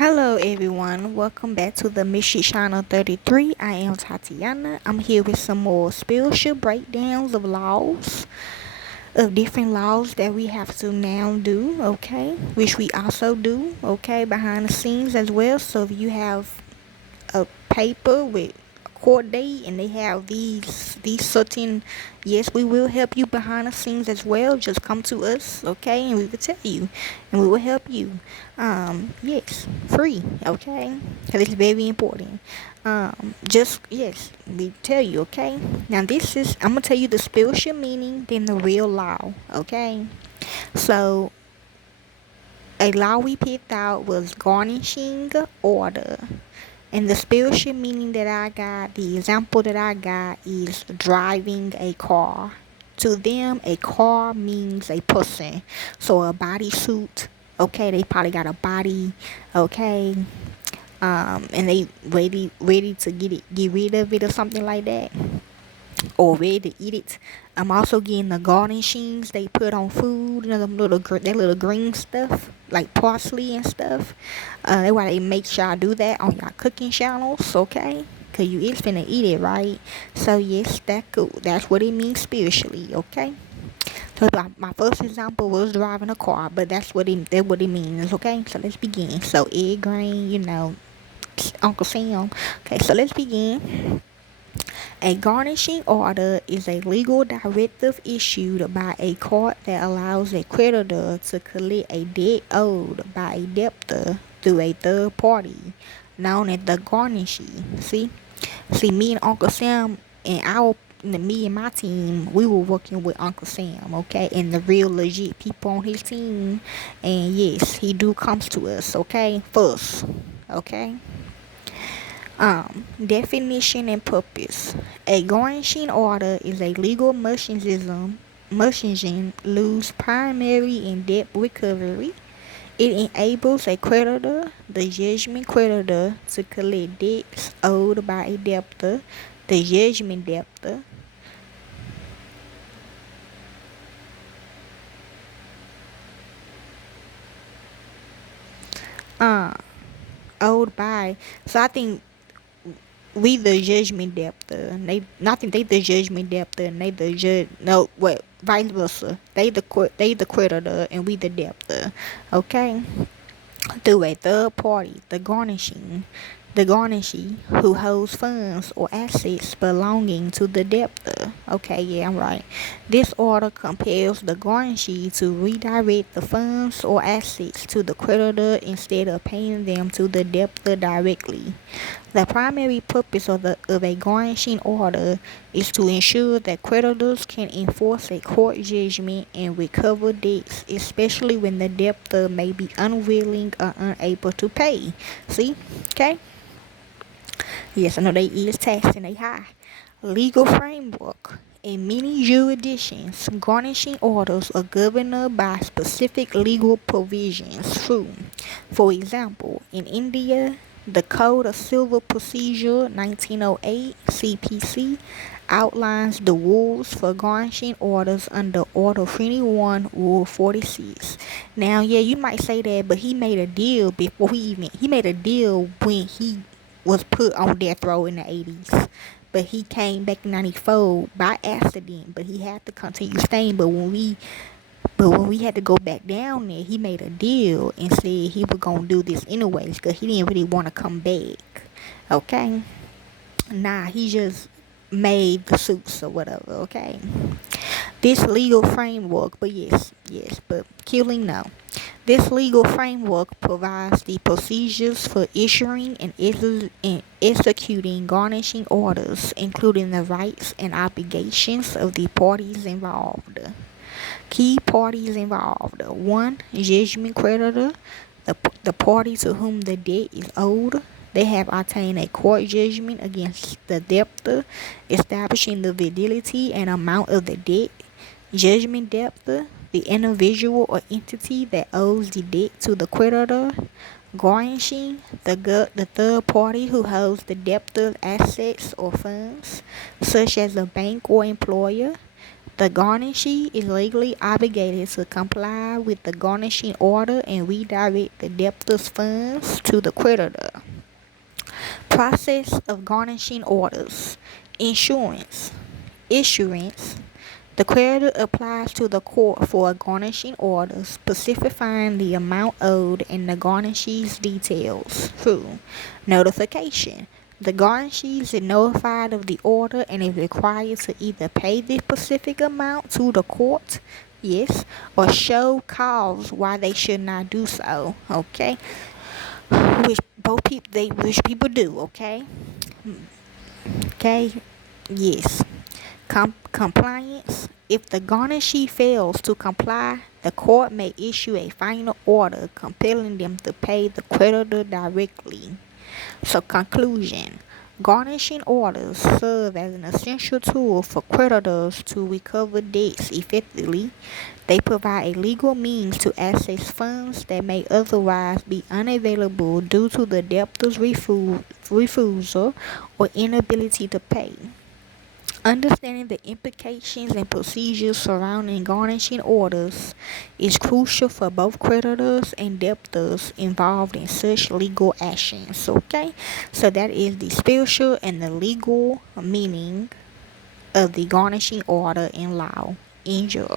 Hello everyone, welcome back to the Mystery Channel 33. I am Tatiana. I'm here with some more spiritual breakdowns of laws, of different laws that we have to now do, okay? Which we also do, okay, behind the scenes as well. So if you have a paper with court date and they have these certain, yes, we will help you behind the scenes as well. Just come to us, okay, and we will tell you and we will help you. Yes, free, okay, because it's very important. Just yes, we tell you, okay. Now this is, I'm gonna tell you the spiritual meaning then the real law, okay. So a law we picked out was garnishing order. And the spiritual meaning that I got, the example that I got is driving a car. To them, a car means a person. So a bodysuit, okay, they probably got a body, okay, and they ready to get rid of it or something like that, or ready to eat it. I'm also getting the garnishings they put on food, you know, that little green stuff like parsley and stuff. That's why they make sure I do that on your cooking channels, okay? Cause you is finna eat it, right? So yes, that's what it means spiritually, okay? So my first example was driving a car, but that's what it means, okay? So let's begin. So egg grain, Uncle Sam. Okay, so let's begin. A garnishing order is a legal directive issued by a court that allows a creditor to collect a debt owed by a debtor through a third party, known as the garnishee. See, me and Uncle Sam and me and my team, we were working with Uncle Sam, okay, and the real legit people on his team. And yes, he comes to us, okay, first, okay. Definition and purpose. A garnishing order is a legal mechanism lose primary in debt recovery. It enables a creditor, the judgment creditor, to collect debts owed by a debtor, the judgment debtor. Owed by. So I think we the judgment debtor, and I think they the judgment debtor, and they the judge. No, what? Vice versa. They the creditor, and we the debtor. Okay, through a third party, the garnishee who holds funds or assets belonging to the debtor. Okay, yeah, I'm right. This order compels the garnishee to redirect the funds or assets to the creditor instead of paying them to the debtor directly. The primary purpose of a garnishing order is to ensure that creditors can enforce a court judgment and recover debts, especially when the debtor may be unwilling or unable to pay. See? Okay? Yes, I know they is taxed and they high. Legal framework. In many jurisdictions, garnishing orders are governed by specific legal provisions. True. For example, in India, the Code of Civil Procedure 1908 (CPC) outlines the rules for garnishing orders under Order 21, Rule 46. Now, yeah, you might say that, but he made a deal before he made a deal when he was put on death row in the 80s. But he came back in 94 by accident, but he had to continue staying. But when we had to go back down there, he made a deal and said he was gonna do this anyways, cause he didn't really want to come back. Okay, nah, he just made the suits or whatever. Okay, this legal framework, but but killing no. This legal framework provides the procedures for issuing and executing garnishing orders, including the rights and obligations of the parties involved. Key parties involved: 1. Judgment creditor, the party to whom the debt is owed. They have obtained a court judgment against the debtor, establishing the validity and amount of the debt. Judgment debtor, the individual or entity that owes the debt to the creditor. Garnishee, the third party who holds the debtor's assets or funds, such as a bank or employer. The garnishee is legally obligated to comply with the garnishing order and redirect the debtor's funds to the creditor. Process of garnishing orders. Insurance. Issuance. The creditor applies to the court for a garnishing order specifying the amount owed and the garnishee's details. 2. Notification. The garnishee is notified of the order and is required to either pay the specific amount to the court, yes, or show cause why they should not do so, okay? Which people do, okay? Okay, yes. Compliance. If the garnishee fails to comply, the court may issue a final order compelling them to pay the creditor directly. So, conclusion. Garnishing orders serve as an essential tool for creditors to recover debts effectively. They provide a legal means to access funds that may otherwise be unavailable due to the debtor's refusal or inability to pay. Understanding the implications and procedures surrounding garnishing orders is crucial for both creditors and debtors involved in such legal actions. Okay, so that is the spiritual and the legal meaning of the garnishing order in law. Enjoy.